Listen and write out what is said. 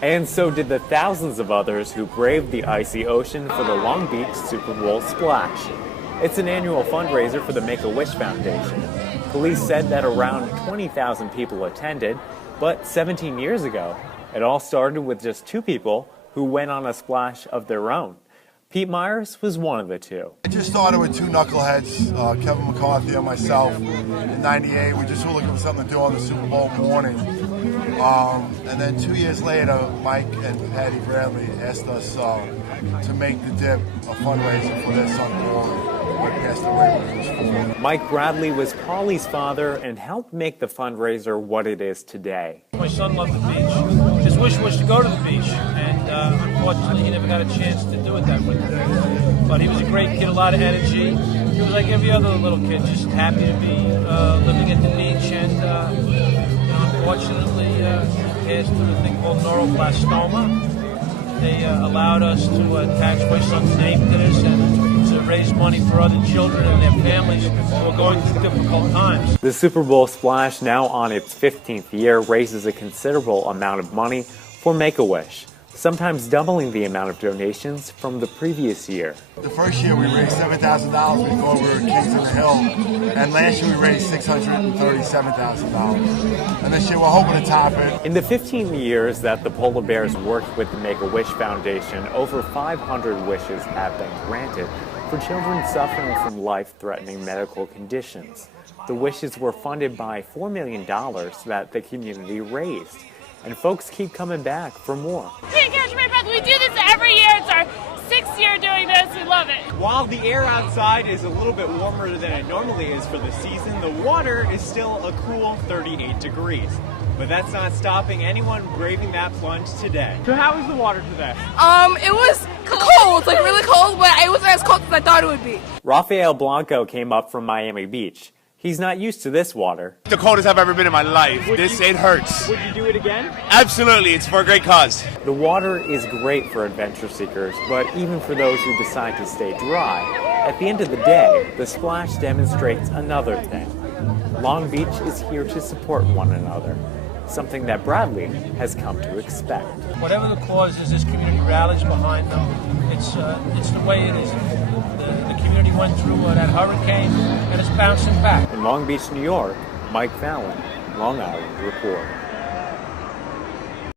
And so did the thousands of others who braved the icy ocean for the Long Beach Super Bowl splash. It's an annual fundraiser for the Make-A-Wish Foundation. Police said that around 20,000 people attended, but 17 years ago, it all started with just 2 people who went on a splash of their own. Pete Myers was one of the 2. I just started with 2 knuckleheads, Kevin McCarthy and myself. In '98, we just were looking for something to do on the Super Bowl morning. And then 2 years later, Mike and Patty Bradley asked us to make the dip a fundraiser for their son Paul, who had passed away when he was 4. Mike Bradley was Paulie's father and helped make the fundraiser what it is today. My son loved the beach. His wish was to go to the beach, and unfortunately he never got a chance to do it that way. But he was a great kid, a lot of energy. He was like every other little kid, just happy to be living at the beach, and unfortunately he passed through a thing called neuroblastoma. They allowed us to attach my son's name to this and to raise money for other children and their families who are going through difficult times. The Super Bowl splash, now on its 15th year, raises a considerable amount of money for Make-A-Wish, sometimes doubling the amount of donations from the previous year. The first year we raised $7,000 before we were Kings of the Hill, and last year we raised $637,000. And this year we're hoping to top it. In the 15 years that the Polar Bears worked with the Make-A-Wish Foundation, over 500 wishes have been granted for children suffering from life-threatening medical conditions. The wishes were funded by $4 million that the community raised. And folks keep coming back for more. Can't catch my breath. We do this every year. It's our 6th year doing this. We love it. While the air outside is a little bit warmer than it normally is for the season, the water is still a cool 38 degrees. But that's not stopping anyone braving that plunge today. So how was the water today? It was cold, like really cold, but it wasn't as cold as I thought it would be. Rafael Blanco came up from Miami Beach. He's not used to this water. The coldest I've ever been in my life. It hurts. Would you do it again? Absolutely, it's for a great cause. The water is great for adventure seekers, but even for those who decide to stay dry, at the end of the day, the splash demonstrates another thing. Long Beach is here to support one another, something that Bradley has come to expect. Whatever the cause is, this community rallies behind them. It's the way it is. The community went through that hurricane, and it's bouncing back. In Long Beach, New York, Mike Fallon, Long Island Report.